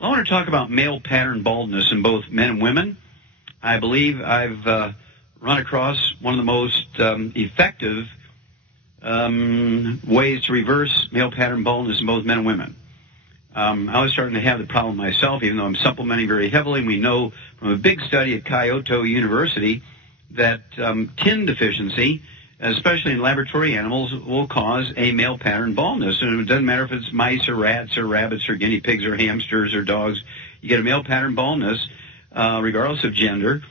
I want to talk about male pattern baldness in both men and women. I believe I've run across one of the most effective ways to reverse male pattern baldness in both men and women. I was starting to have the problem myself, even though I'm supplementing very heavily. And we know from a big study at Kyoto University that tin deficiency, especially in laboratory animals, will cause a male pattern baldness. And it doesn't matter if it's mice or rats or rabbits or guinea pigs or hamsters or dogs. You get a male pattern baldness, regardless of gender,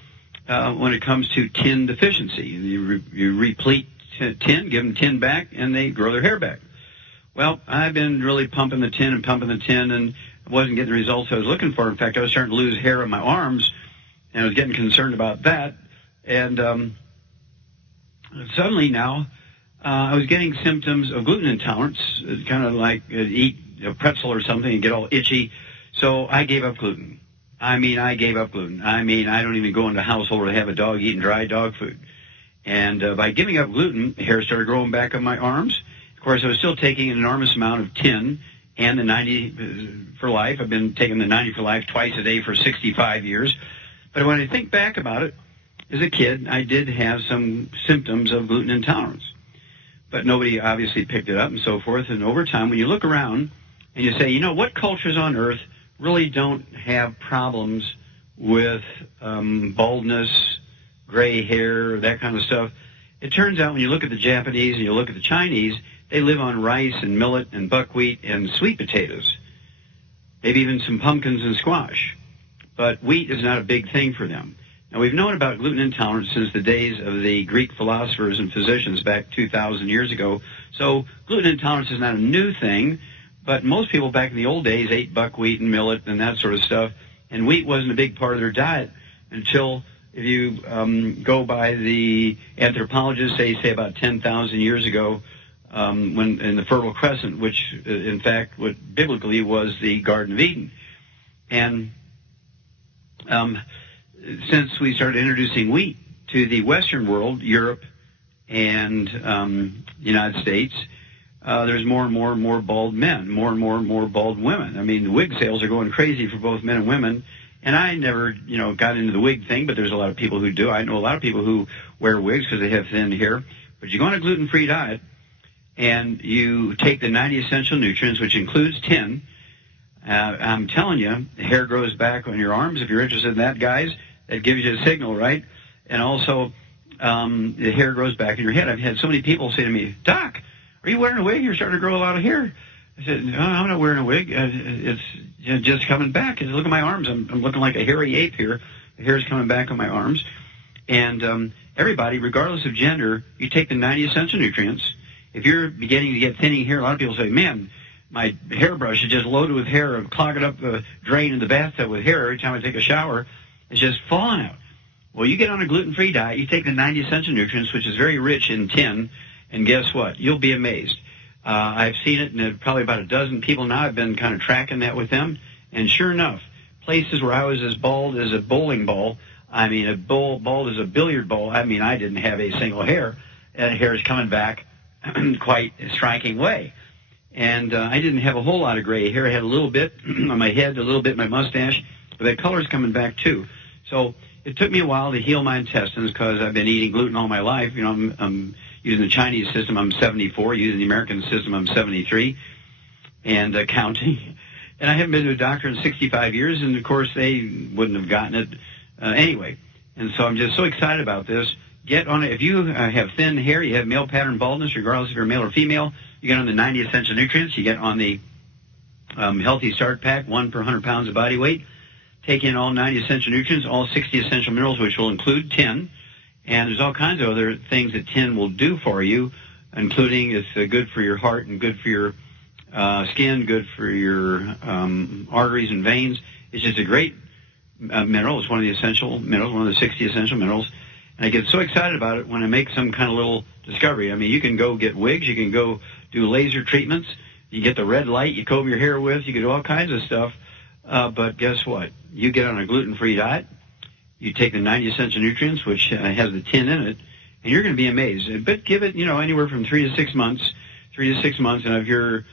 when it comes to tin deficiency. You replete tin, give them tin back, and they grow their hair back. Well, I've been really pumping the tin, and wasn't getting the results I was looking for. In fact, I was starting to lose hair on my arms, and I was getting concerned about that. And suddenly now, I was getting symptoms of gluten intolerance, kind of like eat a pretzel or something and get all itchy. So I gave up gluten. I gave up gluten. I don't even go into a household where they have a dog eating dry dog food. And by giving up gluten, hair started growing back on my arms. Of course, I was still taking an enormous amount of tin and the 90 for life. I've been taking the 90 for life twice a day for 65 years. But when I think back about it, as a kid, I did have some symptoms of gluten intolerance. But nobody obviously picked it up and so forth. And over time, when you look around and you say, what cultures on earth really don't have problems with baldness, gray hair, that kind of stuff, it turns out when you look at the Japanese and you look at the Chinese, they live on rice and millet and buckwheat and sweet potatoes, maybe even some pumpkins and squash. But wheat is not a big thing for them. Now, we've known about gluten intolerance since the days of the Greek philosophers and physicians back 2,000 years ago. So gluten intolerance is not a new thing, but most people back in the old days ate buckwheat and millet and that sort of stuff, and wheat wasn't a big part of their diet until, if you go by the anthropologists, say about 10,000 years ago, when in the Fertile Crescent, which in fact what biblically was the Garden of Eden. And since we started introducing wheat to the Western world, Europe and the United States, there's more and more bald men, more and more bald women. The wig sales are going crazy for both men and women. And I never, got into the wig thing, but there's a lot of people who do. I know a lot of people who wear wigs because they have thin hair. But you go on a gluten-free diet, and you take the 90 essential nutrients, which includes tin. I'm telling you, the hair grows back on your arms. If you're interested in that, guys, that gives you a signal, right? And also, the hair grows back in your head. I've had so many people say to me, Doc, are you wearing a wig? You're starting to grow a lot of hair. I said, no, I'm not wearing a wig. It's just coming back. I said, look at my arms. I'm looking like a hairy ape here. The hair's coming back on my arms. And everybody, regardless of gender, you take the 90 essential nutrients. If you're beginning to get thinning hair, a lot of people say, man, my hairbrush is just loaded with hair. I'm clogging up the drain in the bathtub with hair every time I take a shower. It's just falling out. Well, you get on a gluten-free diet, you take the 90 essential nutrients, which is very rich in tin, and guess what? You'll be amazed. I've seen it in probably about a dozen people now. I've been kind of tracking that with them, and sure enough, places where I was as bald as a bowling ball, bald as a billiard ball, I didn't have a single hair, and hair is coming back quite a striking way. And I didn't have a whole lot of gray hair. I had a little bit on my head, a little bit in my mustache, but that color's coming back too. So it took me a while to heal my intestines because I've been eating gluten all my life. I'm using the Chinese system, I'm 74. Using the American system, I'm 73, and counting. And I haven't been to a doctor in 65 years, and of course they wouldn't have gotten it anyway. And so I'm just so excited about this. Get on it. If you have thin hair, you have male pattern baldness, regardless if you're male or female, you get on the 90 essential nutrients. You get on the Healthy Start Pack, 1 per 100 pounds of body weight. Take in all 90 essential nutrients, all 60 essential minerals, which will include tin. And there's all kinds of other things that tin will do for you, including it's good for your heart and good for your skin, good for your arteries and veins. It's just a great mineral. It's one of the essential minerals, one of the 60 essential minerals. And I get so excited about it when I make some kind of little discovery. You can go get wigs. You can go do laser treatments. You get the red light you comb your hair with. You can do all kinds of stuff. But guess what? You get on a gluten-free diet. You take the 90 essential nutrients, which has the tin in it, and you're going to be amazed. But give it, anywhere from 3 to 6 months. And if you're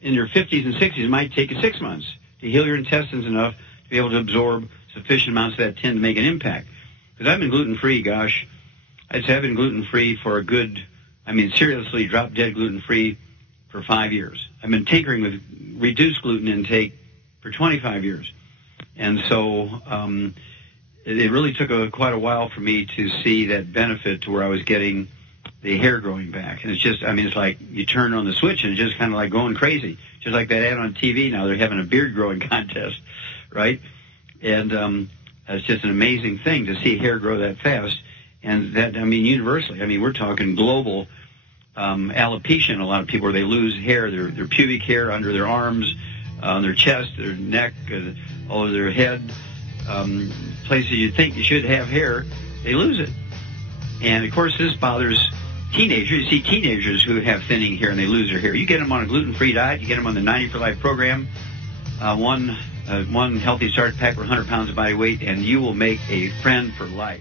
in your 50s and 60s, it might take you 6 months to heal your intestines enough to be able to absorb sufficient amounts of that tin to make an impact. Because I've been gluten-free, gosh, I'd say I've been gluten-free for a good, seriously drop-dead gluten-free for 5 years. I've been tinkering with reduced gluten intake for 25 years. And so it really took quite a while for me to see that benefit to where I was getting the hair growing back. And it's just, it's like you turn on the switch and it's just kind of like going crazy. Just like that ad on TV now, they're having a beard growing contest, right? And it's just an amazing thing to see hair grow that fast. And that, universally, we're talking global alopecia in a lot of people where they lose hair, their pubic hair under their arms, on their chest, their neck, all over their head, places you think you should have hair, they lose it. And, of course, this bothers teenagers. You see teenagers who have thinning hair and they lose their hair. You get them on a gluten-free diet, you get them on the 90 for Life program, one healthy start pack for 100 pounds of body weight, and you will make a friend for life.